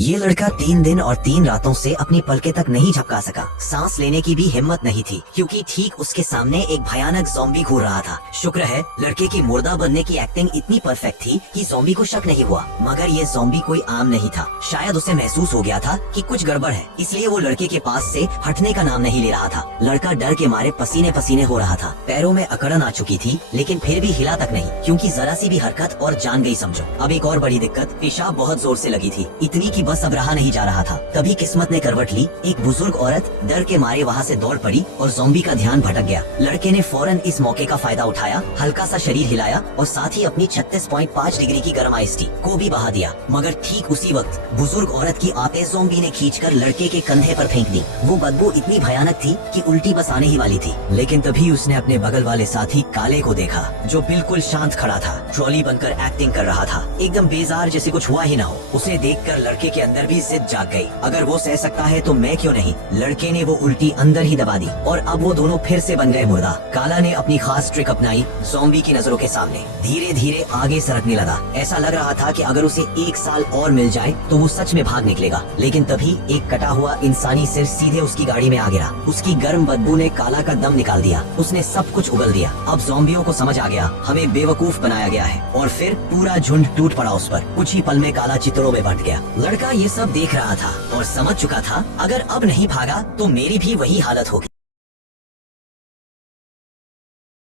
ये लड़का 3 दिन और 3 रातों से अपनी पलके तक नहीं झपका सका। सांस लेने की भी हिम्मत नहीं थी क्योंकि ठीक उसके सामने एक भयानक ज़ॉम्बी घूर रहा था। शुक्र है लड़के की मुर्दा बनने की एक्टिंग इतनी परफेक्ट थी कि ज़ॉम्बी को शक नहीं हुआ। मगर ये ज़ॉम्बी कोई आम नहीं था। शायद उसे महसूस हो गया था कि कुछ गड़बड़ है, इसलिए वो लड़के के पास से हटने का नाम नहीं ले रहा था। लड़का डर के मारे पसीने पसीने हो रहा था। पैरों में अकड़न आ चुकी थी लेकिन फिर भी हिला तक नहीं, क्योंकि जरा सी भी हरकत और जान गई समझो। अब एक और बड़ी दिक्कत, पेशाब बहुत जोर से लगी थी, इतनी की बस अब रहा नहीं जा रहा था। तभी किस्मत ने करवट ली। एक बुजुर्ग औरत डर के मारे वहाँ से दौड़ पड़ी और ज़ॉम्बी का ध्यान भटक गया। लड़के ने फौरन इस मौके का फायदा उठाया, हल्का सा शरीर हिलाया और साथ ही अपनी 36.5 डिग्री की गर्म आइस टी को भी बहा दिया। मगर ठीक उसी वक्त बुजुर्ग औरत की आते ज़ॉम्बी ने खींचकर लड़के के कंधे पर फेंक दी। वो बदबू इतनी भयानक थी कि उल्टी बस आने ही वाली थी। लेकिन तभी उसने अपने बगल वाले साथी काले को देखा, जो बिल्कुल शांत खड़ा था, ट्रॉली बनकर एक्टिंग कर रहा था, एकदम बेजार जैसे कुछ हुआ ही ना हो। उसे देखकर लड़के के अंदर भी जिद जाग गई, अगर वो सह सकता है तो मैं क्यों नहीं। लड़के ने वो उल्टी अंदर ही दबा दी और अब वो दोनों फिर से बन गए मुर्दा। काला ने अपनी खास ट्रिक अपनाई। ज़ॉम्बी की नजरों के सामने धीरे धीरे आगे सरकने लगा। ऐसा लग रहा था कि अगर उसे 1 साल और मिल जाए तो वो सच में भाग निकलेगा। लेकिन तभी एक कटा हुआ इंसानी सिर सीधे उसकी गाड़ी में आ गिरा। उसकी गर्म बदबू ने काला का दम निकाल दिया। उसने सब कुछ उगल दिया। अब ज़ॉम्बियों को समझ आ गया हमें बेवकूफ बनाया गया है, और फिर पूरा झुंड टूट पड़ा उस पर। कुछ ही पल में काला चित्रों में बंट गया। लड़का ये सब देख रहा था और समझ चुका था अगर अब नहीं भागा तो मेरी भी वही हालत होगी।